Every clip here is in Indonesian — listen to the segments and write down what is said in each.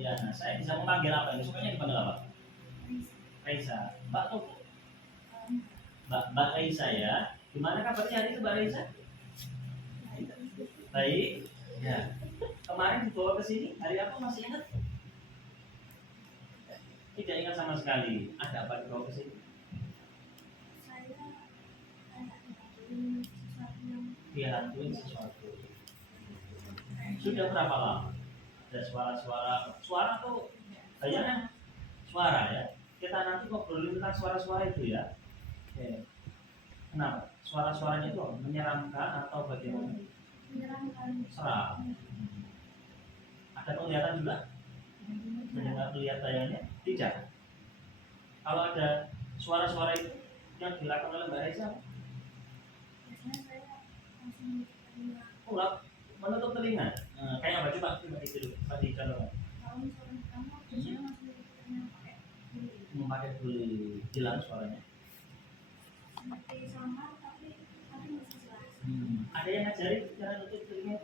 Liana. Saya bisa memanggil apa ini? Sukanya dipanggil apa? Raisa. Mbak tuh Mbak Raisa ya. Gimana kabarnya hari itu Mbak Raisa? Baik. Ya. Kemarin dibawa ke sini hari apa masih ingat? Tidak ingat sama sekali. Ada apa dibawa ke sini? Dia lakuin sesuatu. Sudah berapa lama? Ada suara tuh kayaknya suara ya. Kita nanti ngobrolin tentang suara-suara itu ya. Oke. Kenapa? Suara-suaranya itu menyeramkan atau bagaimana? Menyeramkan. Seram. Ada penglihatan juga? Mendengar melihat bayangannya? Tidak. Kalau ada suara-suara itu yang dilakukan oleh Mbak Reza? Biasanya saya langsung pulang menutup telinga. Kayak apa coba? Coba itu tadi contohnya. Kalau misalnya kamu biasanya masih memakai buli, hilang suaranya. Seperti sama tapi masih jelas. Ada yang ngajarin cara nutup telinga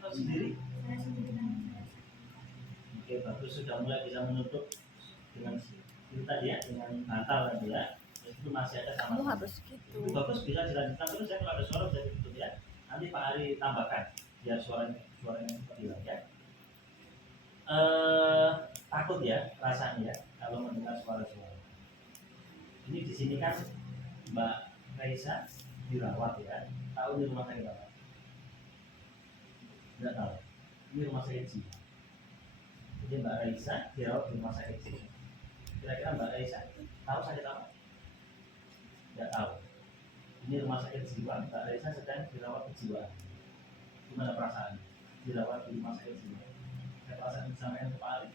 atau sendiri? Saya sendiri dan saya. Oke, bagus, sudah mulai bisa menutup dengan itu tadi ya, dengan bantal tadi ya. Itu masih ada sama. Harus gitu. Itu bagus, bisa dilanjutkan terus ya, kalau ada suara bisa ditutup ya. Nanti Pak Ari tambahkan biar suaranya hilang ya. Takut ya rasanya ya kalau mendengar suara-suara. Ini di sini kan Mbak Raisa dirawat ya. Tahu di rumah sakit apa? Tidak tahu. Ini rumah sakit jiwa. Jadi Mbak Raisa dirawat di rumah sakit jiwa. Kira-kira Mbak Raisa tahu sakit apa? Tidak tahu. Ini rumah sakit jiwa. Mbak Raisa sedang dirawat kejiwaan. Gimana perasaan dirawat di rumah sakit jiwa? Ada perasaan disampaikan ke Pak Ali?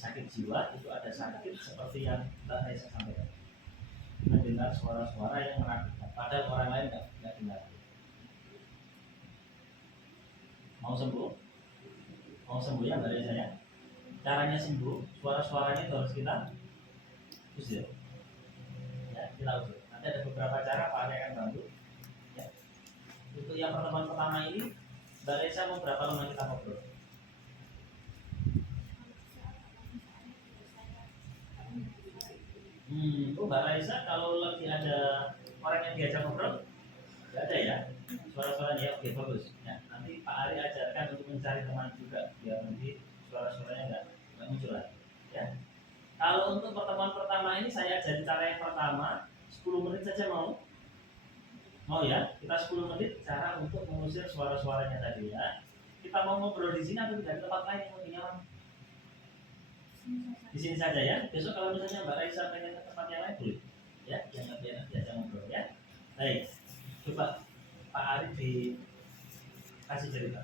Sakit jiwa itu ada sakit seperti yang Mbak Raisa sampaikan, mendengar suara-suara yang meragukan padahal orang lain nggak dengar. Mau sembuh ya Mbak Raisa ya. Caranya sembuh, suara-suaranya itu harus kita usir ya, kita usir. Nanti ada beberapa cara Pak Ali akan bantu ya. Untuk yang pertemuan pertama ini Mbak Raisa mau berapa lama kita ngobrol? Mbak Raisa kalau lagi ada orang yang diajak ngobrol, nggak ada ya suara-suaranya ya, oke bagus. Ya, nanti Pak Ari ajarkan untuk mencari teman juga biar nanti suara-suaranya nggak muncul lagi. Ya. Kalau untuk pertemuan pertama ini saya ajarin cara yang pertama 10 menit saja mau ya, kita 10 menit cara untuk mengusir suara-suaranya tadi ya. Kita mau ngobrol di sini atau di tempat lain yang lebih nyaman? Di sini saja ya. Besok kalau misalnya Mbak Raisa pengen ke tempat yang lain boleh ya, jangan biar diajak ngobrol ya. Baik, coba Pak Ari dikasih cerita.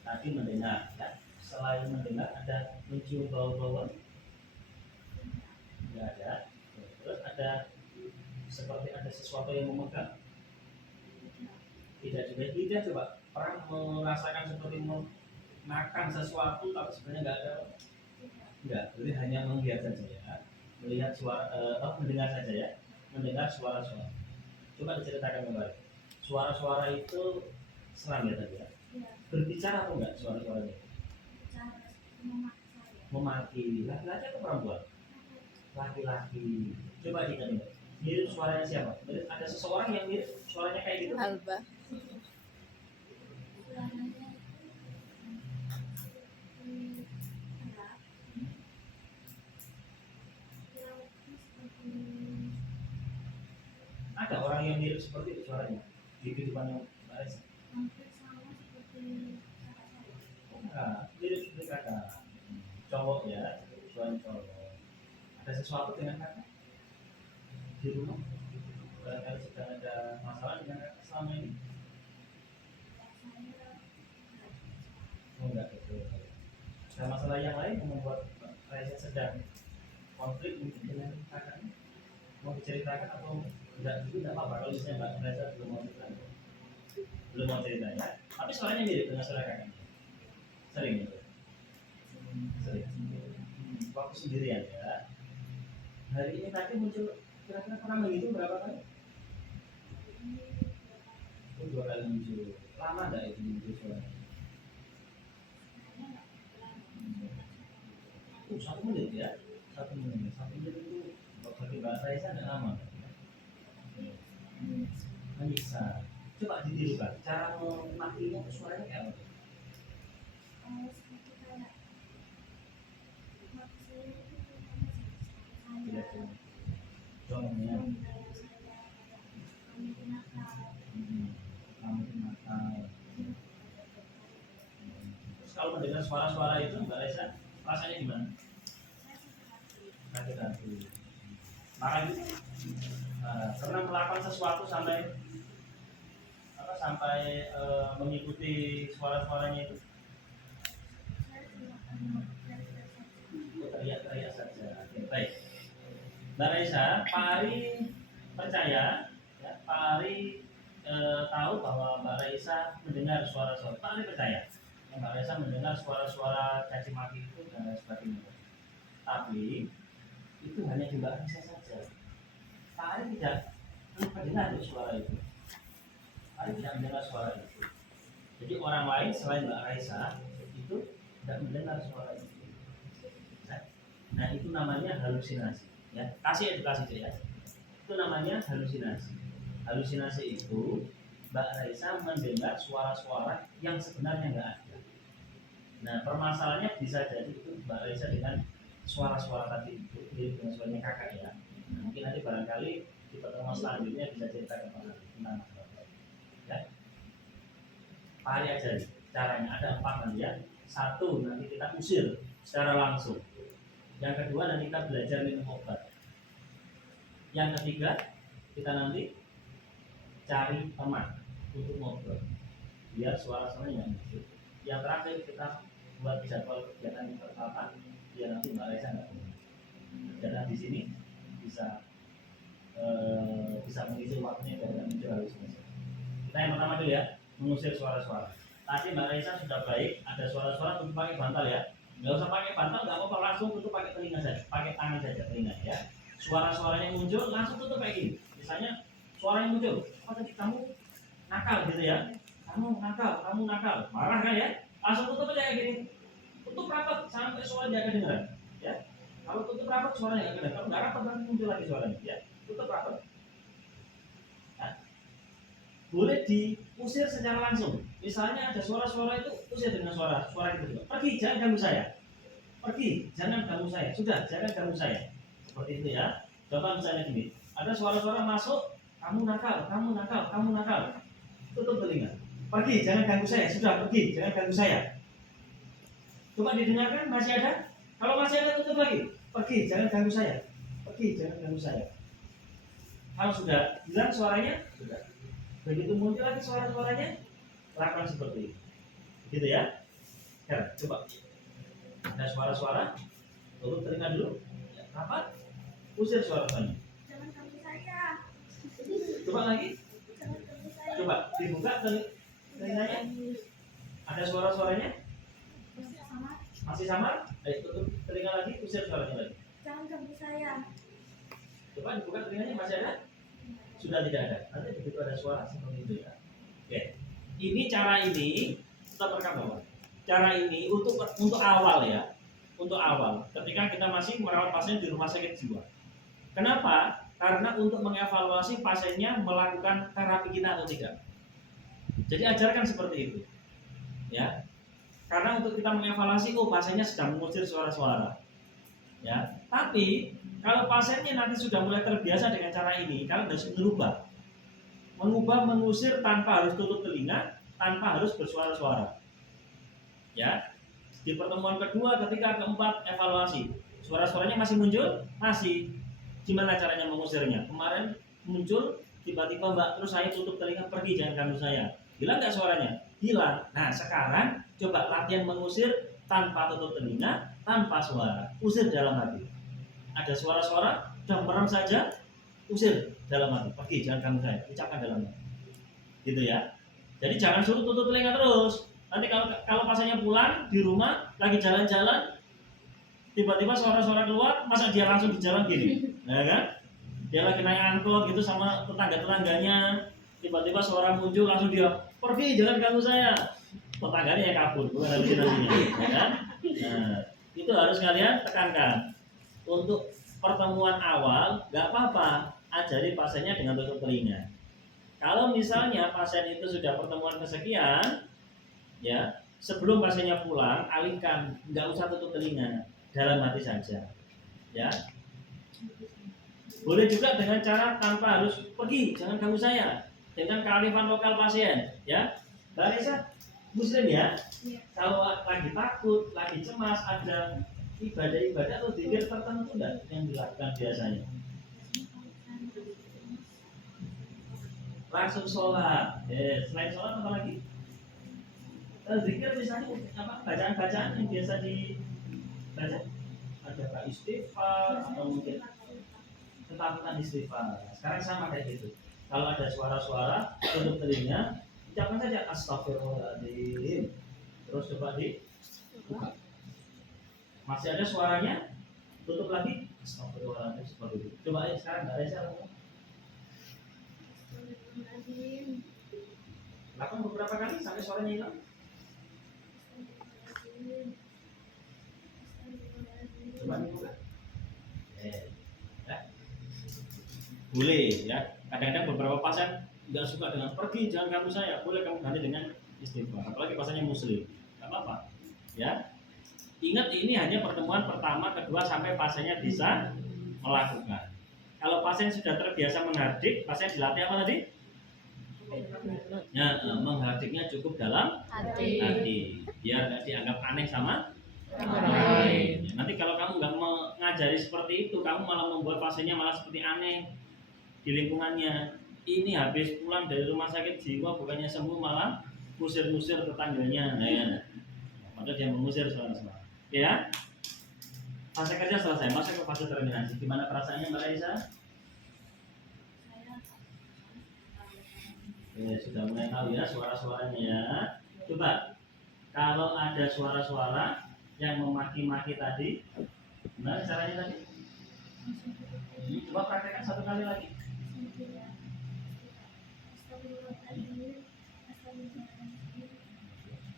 Tadi mendengar ya, selain mendengar ada mencium bau-bauan? Tidak ada. Terus ada seperti ada sesuatu yang memegang? Tidak juga. Tidak coba pernah merasakan seperti makan sesuatu tapi sebenarnya nggak ada? Enggak, jadi hanya melihat saja ya, melihat suara, mendengar saja ya, mendengar suara-suara. Coba diceritakan kembali. Suara-suara itu seram ya tadi ya. Berbicara apa enggak suara-suaranya? Memaki. Laki-laki atau perempuan? Laki-laki. Coba diingat. Mirip suaranya siapa? Ada seseorang yang mirip suaranya kayak gitu? Alba. Ada orang yang mirip seperti itu suaranya di kehidupan yang Mbak Reza? Hampir sama seperti kakak saya. Enggak, mirip seperti kakak. Cowok ya, suara cowok. Ada sesuatu dengan kakak di rumah? Barangkali sedang ada masalah dengan kakak selama ini? Oh enggak, betul. Ada masalah yang lain yang membuat Reza sedang konflik mungkin dengan kakaknya? Mau diceritakan atau enggak? Itu enggak apa-apa kalau misalnya Mbak Reza belum mau cerita ya. Tapi suaranya mirip dengan suara kakaknya. Sering gitu. Sering. Waktu sendirian ya. Hari ini tadi muncul kira-kira pernah menghitung berapa kali? Itu 2 kali muncul. Lama lama nggak itu suara? 1 menit ya, 1 menit. 1 menit itu bagi bahasa Indonesia nggak lama. Menyiksa. Coba ditirukan. Cara mematinya suaranya kayak apa? Tidak tahu. Contohnya. Terus kalau mendengar suara-suara itu Mbak Reza rasanya gimana? Sakit hati. Marah gitu? Pernah melakukan sesuatu sampai mengikuti suara-suaranya itu? Teriak-teriak saja. Baik. Mbak Reza, Pak Ari percaya, ya, Pak Ari tahu bahwa Mbak Reza mendengar suara-suara. Pak Ari percaya, Mbak Reza mendengar suara-suara caci maki itu dan lain sebagainya. Tapi itu hanya di Mbak Reza saja. Pak Ari tidak mendengar suara itu. Pak Ari tidak mendengar suara itu. Jadi orang lain selain Mbak Reza itu tidak mendengar suara itu. Nah itu namanya halusinasi. Ya, kasih edukasi ya. Itu namanya halusinasi. Halusinasi itu Mbak Raisa mendengar suara-suara yang sebenarnya nggak ada. Nah permasalahannya bisa jadi itu Mbak Raisa dengan suara-suara tadi itu mirip dengan suaranya kakak ya. Nah, mungkin nanti barangkali di pertemuan selanjutnya bisa cerita kepada tentang ya. Pak Ari ajari caranya ada 4 nanti ya. 1 nanti kita usir secara langsung. Yang kedua nanti kita belajar minum obat. Yang ketiga kita nanti cari teman untuk ngobrol biar suara-suaranya nggak muncul. Yang terakhir kita buat jadwal kegiatan yang tertata biar nanti Mbak Reza nggak punya. Dan di sini bisa mengisi waktunya dan muncul halusinasi. Kita yang pertama dulu ya, mengusir suara-suara. Tadi Mbak Reza sudah baik, ada suara-suara tutup pakai bantal ya. Nggak usah pakai bantal, nggak apa-apa, langsung tutup pakai telinga saja, pakai tangan saja telinga ya. Suara-suaranya muncul, langsung tutup kayak gini. Misalnya suaranya muncul, oh tadi kamu nakal gitu ya, kamu nakal, marah kan ya, langsung tutup aja kayak gini. Tutup rapat sampai suaranya nggak kedengeran ya. Kalau tutup rapat suaranya nggak kedengeran, kalau nggak rapat nanti muncul lagi suaranya ya. Tutup rapat. Nah, boleh diusir secara langsung. Misalnya ada suara-suara itu, usir dengan suara itu juga. Pergi, jangan ganggu saya. Pergi, jangan ganggu saya. Sudah, jangan ganggu saya. Seperti itu ya. Contoh misalnya gini, ada suara-suara masuk, kamu nakal. Tutup telinga. Pergi, jangan ganggu saya. Sudah, pergi, jangan ganggu saya. Coba didengarkan, masih ada? Kalau masih ada, tutup lagi. Pergi, jangan ganggu saya. Kalau sudah hilang suaranya, sudah. Begitu muncul lagi suara-suaranya, lakukan seperti itu. Gitu ya. Sekarang coba. Ada suara-suara, tutup telinga dulu. Ya, rapat. Usir suara-suaranya. Jangan ganggu saya. Coba lagi. Coba dibuka telinganya. Ada suara-suaranya? Masih sama? Ayo tutup telinga lagi, usir suaranya lagi. Jangan ganggu saya. Coba dibuka telinganya, masih ada? Sudah tidak ada. Nanti begitu ada suara seperti itu ya. Oke. Ini cara ini tetap rekam bawah. Cara ini untuk awal ya. Untuk awal ketika kita masih merawat pasien di rumah sakit jiwa. Kenapa? Karena untuk mengevaluasi pasiennya melakukan terapi kita atau tidak. Jadi ajarkan seperti itu. Ya. Karena untuk kita mengevaluasi pasiennya sedang mengusir suara-suara. Ya. Tapi kalau pasiennya nanti sudah mulai terbiasa dengan cara ini, kalian harus mengubah, mengusir tanpa harus tutup telinga, tanpa harus bersuara-suara. Ya, di pertemuan kedua, ketiga, keempat, evaluasi. Suara-suaranya masih muncul? Masih. Gimana caranya mengusirnya? Kemarin muncul, tiba-tiba Mbak, terus saya tutup telinga, pergi, jangan ganggu saya. Hilang nggak suaranya? Hilang. Nah, sekarang coba latihan mengusir tanpa tutup telinga, tanpa suara. Usir dalam hati. Ada suara-suara, udah merem saja, usir dalam hati. Pergi, jangan ganggu saya. Ucapkan dalam hati. Gitu ya. Jadi jangan suruh tutup telinga terus. Nanti kalau pasiennya pulang di rumah, lagi jalan-jalan, tiba-tiba suara-suara keluar, masa dia langsung di jalan gini, ya kan? Dia lagi naik angkot gitu sama tetangga-tetangganya, tiba-tiba suara muncul langsung dia pergi jangan ganggu saya. Tetangganya ya kabur, bukan halusinasinya, ya kan? Nah, itu harus kalian tekankan. Untuk pertemuan awal, nggak apa-apa, ajari pasiennya dengan tutup telinga. Kalau misalnya pasien itu sudah pertemuan kesekian, ya sebelum pasiennya pulang, alihkan, nggak usah tutup telinga, dalam hati saja, ya. Boleh juga dengan cara tanpa harus pergi, jangan ganggu saya, dengan kearifan lokal pasien, ya. Mbak Reza, Muslim ya? Iya. Kalau lagi takut, lagi cemas, ada ibadah-ibadah atau zikir tertentu enggak yang dilakukan biasanya? Langsung sholat. Selain sholat apa lagi? Zikir misalnya apa? Bacaan-bacaan yang biasa dibaca? Ada istighfar atau mungkin ketakutan istighfar. Sekarang sama kayak gitu. Kalau ada suara-suara tutup telinga, ucapkan saja astagfirullahaladzim. Terus coba dibuka. Masih ada suaranya, tutup lagi. Astagfirullahaladzim seperti itu. Coba aja sekarang nggak ada siapa. Lakukan beberapa kali sampai suaranya hilang. Coba dibuka. Ya. Boleh ya. Kadang-kadang beberapa pasien nggak suka dengan pergi jangan ganggu saya. Boleh kamu ganti dengan istighfar. Apalagi pasiennya muslim, nggak apa-apa. Ya. Ingat ini hanya pertemuan pertama, kedua sampai pasiennya bisa melakukan. Kalau pasien sudah terbiasa menghardik, pasien dilatih apa tadi? Ya, menghardiknya cukup dalam hati, biar nggak dianggap aneh sama orang lain. Ya, nanti kalau kamu nggak mengajari seperti itu, kamu malah membuat pasiennya malah seperti aneh di lingkungannya. Ini habis pulang dari rumah sakit jiwa bukannya sembuh malah musir-musir tetangganya. Nah, ya. Maka dia mengusir semua. Ya, fase kerja selesai, masuk ke fase terminasi. Gimana perasaannya Mbak Raisa? Ya, sudah mulai tahu ya suara-suaranya ya. Coba, kalau ada suara-suara yang memaki-maki tadi, gimana caranya tadi? Coba praktekkan satu kali lagi.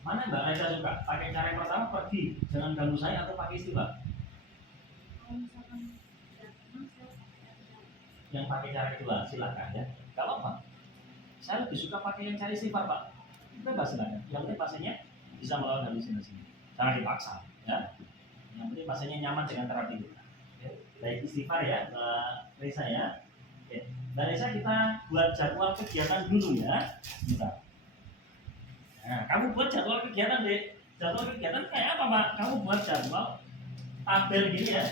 Mana Mbak Raisa suka? Pakai cara yang pertama pergi, jangan ganggu saya, atau pakai istighfar? Yang pakai cara kedua silakan ya. Kalau apa? Saya lebih suka pakai yang cari istighfar Pak. Bebas silakan. Yang penting pasiennya bisa melawan halusinasi. Jangan dipaksa ya. Yang penting pasiennya nyaman dengan terapi kita. Baik istighfar ya Mbak Raisa ya. Mbak Raisa kita buat jadwal kegiatan dulu ya. Bentar. Nah, kamu buat jadwal kegiatan deh. Jadwal kegiatan kayak apa Pak? Kamu buat jadwal tabel gini ya.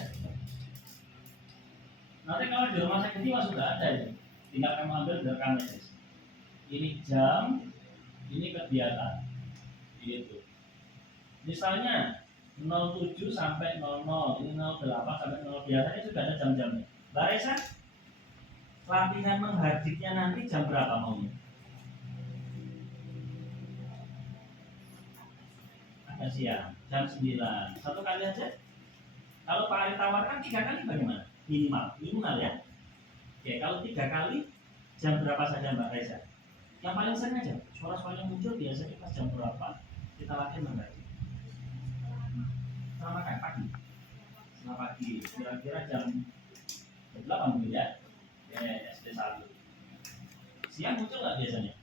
Nanti kalau di rumah sakit jiwa sudah ada ini. Tinggal kamu ambil rekam medis. Ini jam, ini kegiatan. Gitu. Misalnya 07 sampai 00, ini 08 sampai 00. Biasanya sudah ada jam-jamnya. Mbak Reza, latihan menghardiknya nanti jam berapa maunya? Siang, jam 9. Satu kali aja. Kalau Pak Ari tawarkan 3 kali bagaimana? Minimal ya. Oke, kalau 3 kali jam berapa saja Mbak Reza? Yang paling sering aja. Suara-suara yang muncul biasanya pas jam berapa? Kita latihan menghardik. Setelah makan pagi. Setelah pagi, kira-kira jam 8 mungkin ya. SD1. Siang muncul nggak biasanya?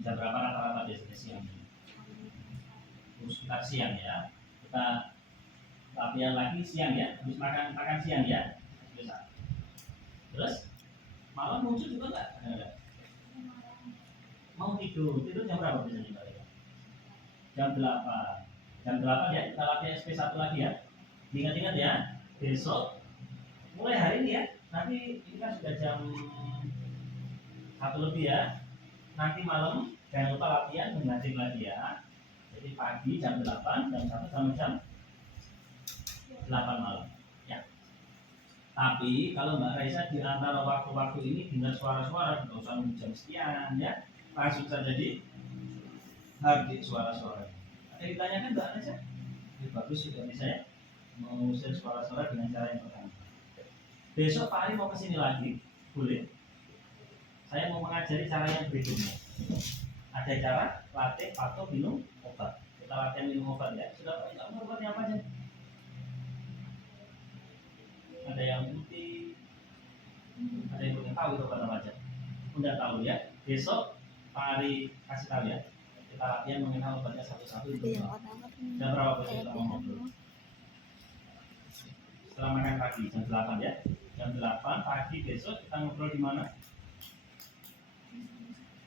Jam berapa rata-rata biasanya siang? Sekitar siang ya. Kita latihan lagi siang ya. Habis makan siang ya. Bisa. Terus malam muncul juga nggak? Mau tidur jam berapa biasanya Mbak Eka? Jam 8. Jam 8 ya. Kita latihan SP1 lagi ya. Ingat-ingat ya. Besok mulai hari ini ya. Nanti ini kan sudah jam 1 lebih ya. Nanti malam jangan lupa latihan mengaji lagi ya. Jadi pagi jam 8, jam 1 sampai jam 8 malam. Ya. Tapi kalau Mbak Raisa di antara waktu-waktu ini dengar suara-suara, nggak usah nunggu jam sekian ya, langsung saja di hardik suara-suara. Ada yang ditanyakan Mbak Raisa? Ya, bagus sudah bisa ya, mengusir suara-suara dengan cara yang pertama. Besok Pak Ari mau kesini lagi, boleh? Saya mau mengajari cara yang berikutnya. Ada cara latih atau minum obat. Kita latihan minum obat ya. Sudah Pak, minum obatnya apa aja? Ada yang putih, ada yang belum tahu itu obat apa aja. Udah tahu ya. Besok Pak Ari kasih tahu ya. Kita latihan mengenal obatnya satu-satu. Jam berapa besok kita mau ngobrol? Setelah makan pagi jam 8 ya. Jam 8 pagi besok kita ngobrol di mana?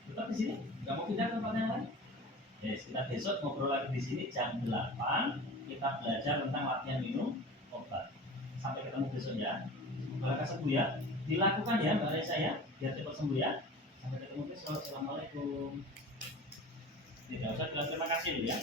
Tetap di sini? Gak mau pindah ke tempat yang lain? Yes, kita besok ngobrol lagi di sini jam 8. Kita belajar tentang latihan minum obat. Sampai ketemu besok ya. Semoga lekas sembuh ya. Dilakukan ya Mbak Reza ya, biar cepat sembuh ya. Sampai ketemu besok. Assalamualaikum. Tidak usah bilang terima kasih dulu ya.